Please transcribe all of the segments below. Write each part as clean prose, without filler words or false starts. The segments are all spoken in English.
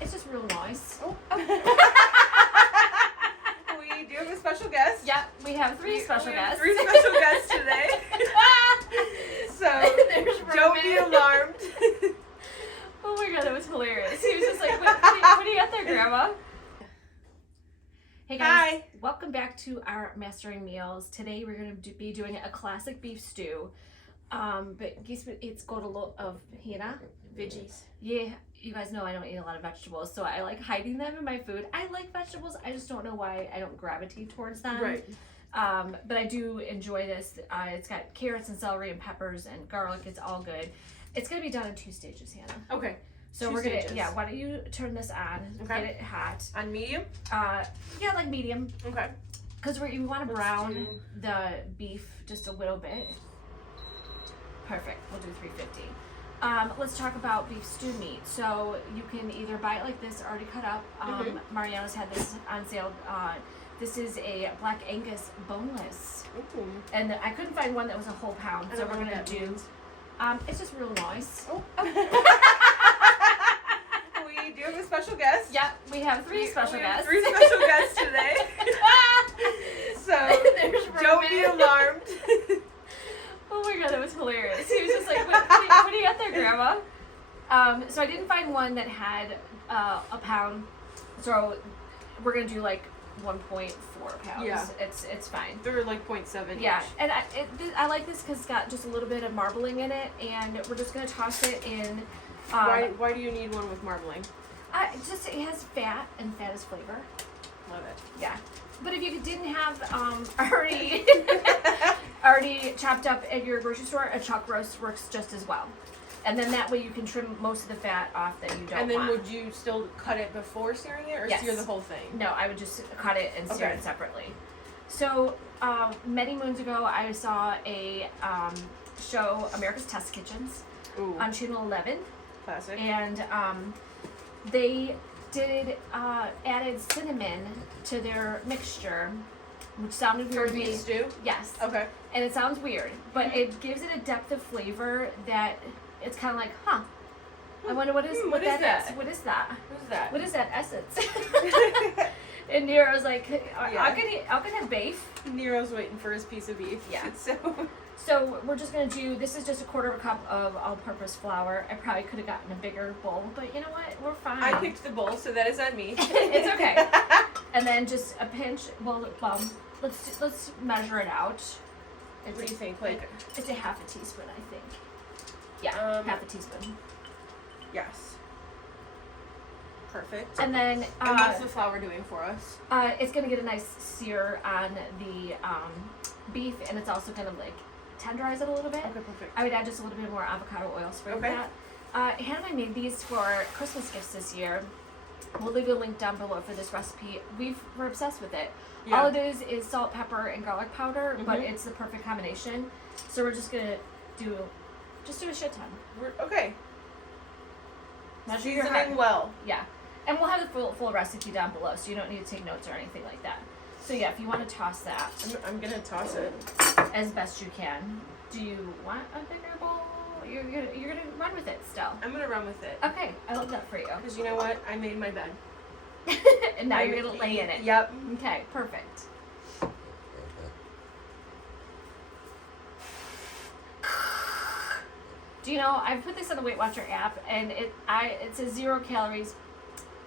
It's just real nice. Oh. We do have a special guest. Yep, we have three special guests. Three special guests today. So don't be alarmed. Oh my god, that was hilarious. He was just like, what do you got there, Grandma? Hey guys, Hi. Welcome back to our Mastering Meals. Today we're going to be doing a classic beef stew. But it's got a lot of Veggies. Yeah, you guys know I don't eat a lot of vegetables, so I like hiding them in my food. I like vegetables, I just don't know why I don't gravitate towards them. Right. But I do enjoy this. It's got carrots and celery and peppers and garlic. It's all good. It's going to be done in 2 stages, Hannah. Okay. So we're going to, why don't you turn this on, Okay. get it hot. On medium? Yeah, like medium. Okay. Because we want to brown the beef just a little bit. Perfect. We'll do 350. Let's talk about beef stew meat. So you can either buy it like this, already cut up. Mariano's had this on sale. This is a Black Angus boneless. Ooh. And I couldn't find one that was a whole pound. So we're going to do... it's just real nice. Oh. We do have a special guest. Yep, we have three special guests. 3 special guests today. So don't be alarmed. Oh my god, that was hilarious. He was just like, what do you got there, Grandma? So I didn't find one that had a pound. So we're going to do like 1.4 pounds. Yeah. It's fine. They're like 0.7 Yeah, each. and I like this because it's got just a little bit of marbling in it, and we're just going to toss it in. Why do you need one with marbling? It has fat, and fat is flavor. Love it. Yeah. But if you didn't have already chopped up at your grocery store, a chuck roast works just as well. And then that way you can trim most of the fat off that you don't want. And then would you still cut it before searing it, or Yes. sear the whole thing? No, I would just cut it and sear Okay. it separately. So many moons ago, I saw a show, America's Test Kitchens, Ooh. on Channel 11. Classic. And they added cinnamon to their mixture, which sounded weird For to me. beef stew? Yes. Okay. And it sounds weird, but it gives it a depth of flavor that it's kind of like, huh. I wonder what that is. What is that? What is that? What is that essence? And Nero's like, I can have beef. Nero's waiting for his piece of beef. Yeah. So So we're just gonna do. This is just a 1/4 cup of all-purpose flour. I probably could have gotten a bigger bowl, but you know what? We're fine. I picked the bowl, so that is on me. It's okay. And then just a pinch. Well, let's measure it out. What do you think? Like, It's a 1/2 teaspoon, I think. Yeah, 1/2 teaspoon. yes. Perfect. And then And what's the flour doing for us? it's gonna get a nice sear on the beef, and it's also gonna like tenderize it a little bit. Okay, perfect. I would add just a little bit more avocado oil spray Okay. with that. Hannah and I made these for Christmas gifts this year. We'll leave a link down below for this recipe. We're obsessed with it. Yeah. All it is salt, pepper, and garlic powder, but Mhm. it's the perfect combination. So we're just gonna do a shit ton. Okay. Measure your Seasoning well. Yeah. And we'll have the full recipe down below, so you don't need to take notes or anything like that. So yeah, if you want to toss that I'm gonna toss it. as best you can. Do you want a bigger bowl? You're gonna run with it still. I'm gonna run with it. Okay, I love that for you. Because you know what? I made my bed. And now you're gonna lay in it. Yep. Okay, perfect. Do you know, I've put this on the Weight Watcher app, and it says 0 calories.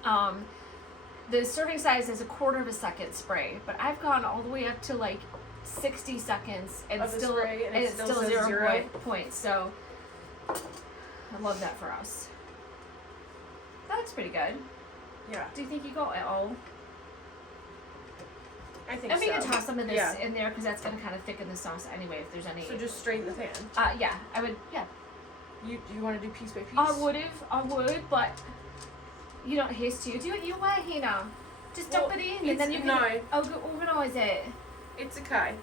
The serving size is a 1/4 second spray, but I've gone all the way up to like 60 seconds, and Of the still spray, and it it's still still says 0 0. points. So I love that for us. That looks pretty good. Yeah. Do you think you go oh? I think And so. we can toss some of this Yeah. in there because that's gonna kind of thicken the sauce anyway. If there's any. So just straighten the pan. Yeah, I would. Yeah, You want to do piece by piece? I would, but you don't have to. Do what you want, Hina. Just dump it in, and then you can. No. Organize it. It's a kai.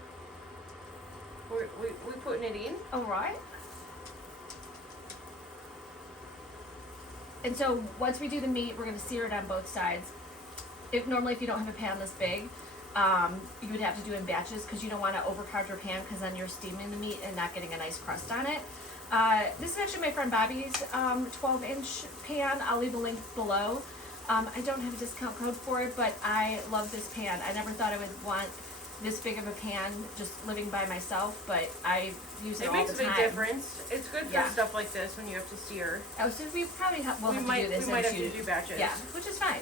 We putting it in. All right. And so once we do the meat, we're gonna sear it on both sides. Normally, if you don't have a pan this big, you would have to do in batches because you don't want to overcrowd your pan because then you're steaming the meat and not getting a nice crust on it. This is actually my friend Bobby's 12-inch pan. I'll leave a link below. I don't have a discount code for it, but I love this pan. I never thought I would want this big of a pan just living by myself, but I use it all the time. It makes a big difference. It's good for stuff like this when you have to sear. Oh, so we probably will have to do this. We might have to do batches. Yeah, which is fine.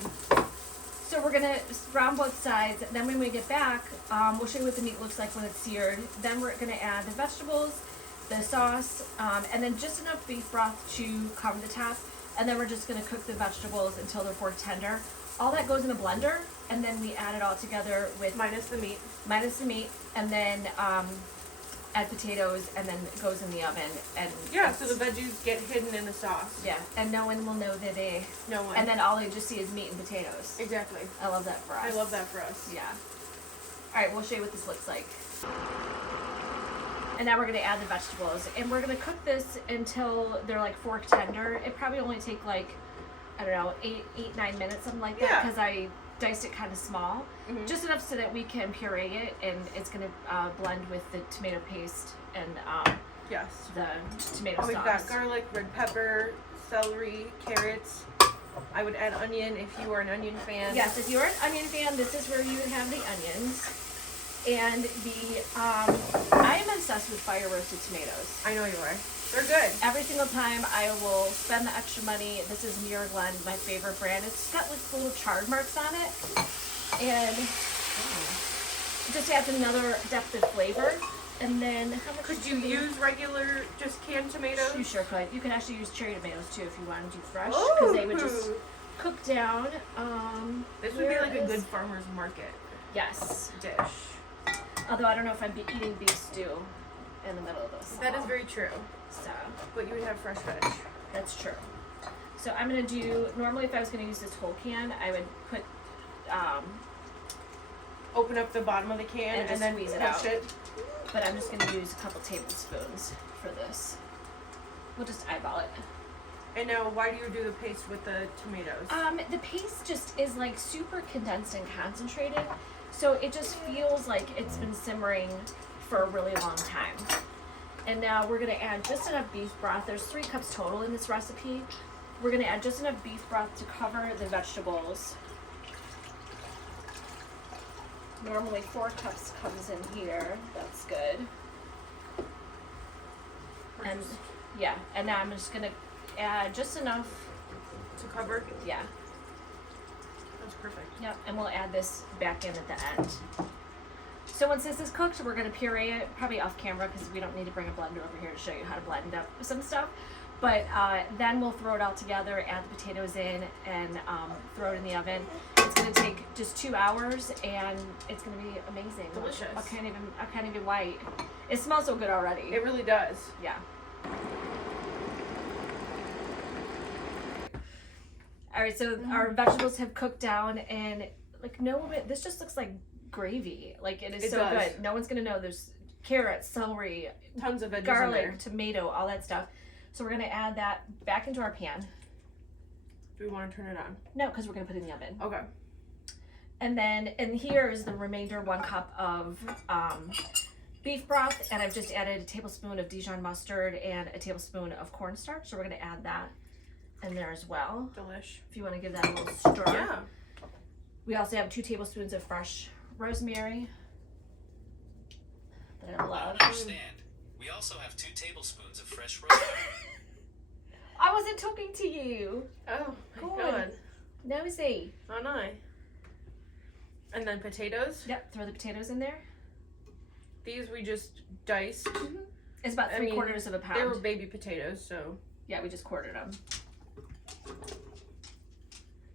So we're gonna brown both sides. Then when we get back, we'll show you what the meat looks like when it's seared. Then we're gonna add the vegetables, the sauce, and then just enough beef broth to cover the top. And then we're just gonna cook the vegetables until they're fork tender. All that goes in a blender, and then we add it all together with minus the meat, and then add potatoes, and then it goes in the oven. And so the veggies get hidden in the sauce. Yeah, and no one will know that they. No one. And then all they just see is meat and potatoes. Exactly. I love that for us. I love that for us. Yeah. All right, we'll show you what this looks like. And now we're gonna add the vegetables, and we're gonna cook this until they're like fork tender. It probably only take like, I don't know, 9 minutes, something like that, because I diced it kind of small, just enough so that we can puree it, and it's gonna blend with the tomato paste and the tomato sauce. We've got garlic, red pepper, celery, carrots. I would add onion if you are an onion fan. Yes, if you're an onion fan, this is where you would have the onions. And the, I am obsessed with fire roasted tomatoes. I know you are. They're good. Every single time I will spend the extra money. This is Muir Glen, my favorite brand. It's got like little chard marks on it. And it just adds another depth of flavor. And then how much could you use regular, just canned tomatoes? You sure could. You can actually use cherry tomatoes too if you want to do fresh. Because they would just cook down. This would be like a good farmer's market. Yes. Dish. Although I don't know if I'd be eating beef stew in the middle of this. That is very true. So. But you would have fresh veg. That's true. So I'm gonna do. Normally, if I was gonna use this whole can, I would put. Open up the bottom of the can and then squeeze it out. But I'm just gonna use a couple tablespoons for this. We'll just eyeball it. And now, why do you do the paste with the tomatoes? The paste just is like super condensed and concentrated. So it just feels like it's been simmering for a really long time. And now we're gonna add just enough beef broth. There's 3 cups total in this recipe. We're gonna add just enough beef broth to cover the vegetables. Normally 4 cups comes in here. That's good. And yeah, and now I'm just gonna add just enough to cover. Yeah. That's perfect. Yep, and we'll add this back in at the end. So once this is cooked, we're going to puree it, probably off camera because we don't need to bring a blender over here to show you how to blend up some stuff. But then we'll throw it all together, add the potatoes in, and throw it in the oven. It's going to take just 2 hours, and it's going to be amazing. Delicious. I can't even wait. It smells so good already. It really does. Yeah. All right, so our vegetables have cooked down, and like this just looks like gravy. Like it is so good. No one's gonna know there's carrots, celery, tons of veggies, garlic, in there. Tomato, all that stuff. So we're gonna add that back into our pan. Do we want to turn it on? No, because we're gonna put it in the oven. Okay. And here is the remainder 1 cup of beef broth, and I've just added a tablespoon of Dijon mustard and a tablespoon of cornstarch. So we're gonna add that in there as well. Delish. If you want to give that a little stir. Yeah. We also have 2 tablespoons of fresh rosemary that I love. I understand. We also have 2 tablespoons of fresh rosemary. I wasn't talking to you. Oh my Good. God. Nosy. Oh no. And then potatoes. Yep. Throw the potatoes in there. These we just diced. Mm-hmm. It's about 3/4 of a pound. They were baby potatoes, so. Yeah, we just quartered them.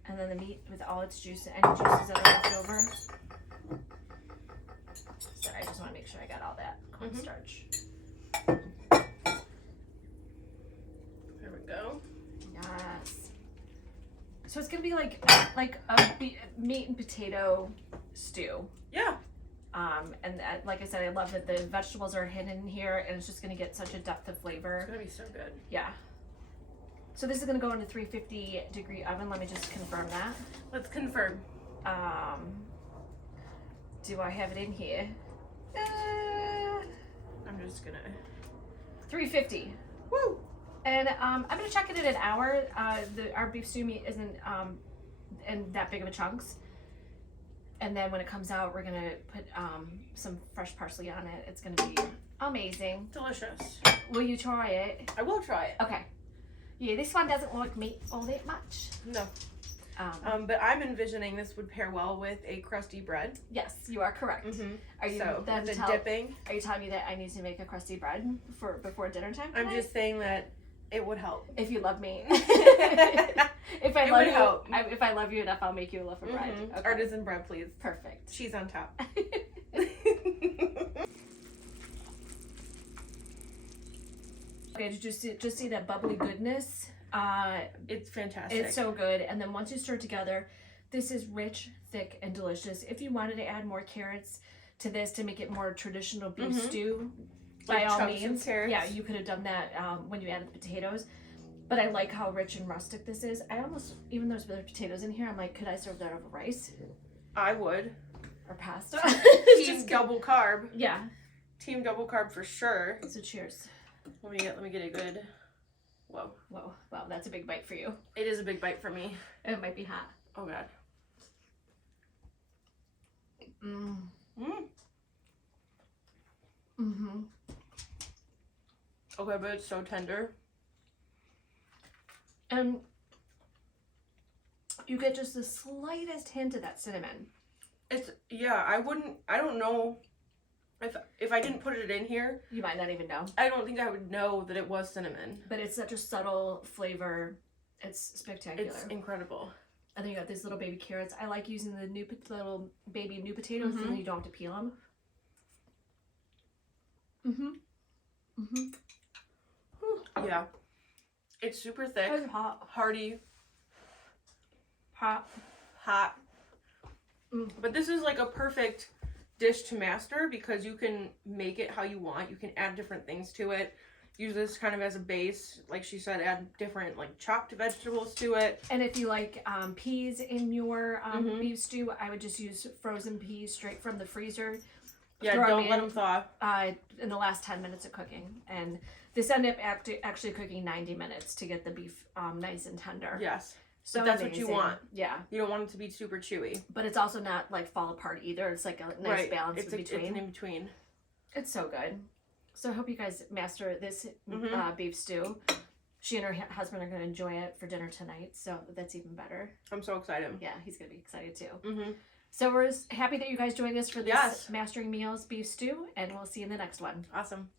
And then the meat with all its juice, any juices that are left over. Sorry, I just want to make sure I got all that cornstarch. There we go. Yes. So it's gonna be like a meat and potato stew. Yeah. And like I said, I love that the vegetables are hidden in here, and it's just gonna get such a depth of flavor. It's gonna be so good. Yeah. So this is gonna go into 350-degree oven. Let me just confirm that. Let's confirm. Do I have it in here? I'm just gonna. 350. Woo! And I'm gonna check it in an hour. Our beef stew meat isn't in that big of a chunks. And then when it comes out, we're gonna put some fresh parsley on it. It's gonna be amazing. Delicious. Will you try it? I will try it. Okay. Yeah, this one doesn't like meat all that much. No. But I'm envisioning this would pair well with a crusty bread. Yes, you are correct. Are you So then the dipping. Are you telling me that I need to make a crusty bread for before dinner time? I'm just saying that it would help. If you love me. If I It love would you, help. if I love you enough, I'll make you a loaf of bread. Okay. Artisan bread, please. Perfect. Cheese on top. Okay, did you just see that bubbly goodness? It's fantastic. It's so good. And then once you stir together, this is rich, thick, and delicious. If you wanted to add more carrots to this to make it more traditional beef stew, by Like all chunks of means, carrots? yeah, you could have done that when you added the potatoes. But I like how rich and rustic this is. I almost, even though there's potatoes in here, I'm like, could I serve that over rice I would. or pasta? Team double carb. Yeah. Team double carb for sure. So cheers. Let me get a good. Whoa. Whoa, wow, that's a big bite for you. It is a big bite for me. It might be hot. Oh god. Mm. Mm. Mm-hmm. Okay, but it's so tender. And you get just the slightest hint of that cinnamon. It's I don't know if I didn't put it in here, You might not even know. I don't think I would know that it was cinnamon. But it's such a subtle flavor. It's spectacular. It's incredible. And then you got these little baby carrots. I like using the little baby new potatoes, so then you don't have to peel them. Yeah. It's super thick, It's hot. hearty, Hot. hot. But this is like a perfect dish to master because you can make it how you want. You can add different things to it. Use this kind of as a base. Like she said, add different like chopped vegetables to it. And if you like peas in your beef stew, I would just use frozen peas straight from the freezer. Yeah, Throw 'em don't let in, them thaw. in the last 10 minutes of cooking. And this ended up actually cooking 90 minutes to get the beef nice and tender. Yes. So But that's what you amazing. want. Yeah. You don't want it to be super chewy. But it's also not like fall apart either. It's like a nice balance It's in It's between. an in between. It's so good. So I hope you guys master this beef stew. She and her husband are going to enjoy it for dinner tonight. So that's even better. I'm so excited. Yeah, he's going to be excited too. Mm-hmm. So we're happy that you guys joined us for this Yes. Mastering Meals beef stew. And we'll see you in the next one. Awesome.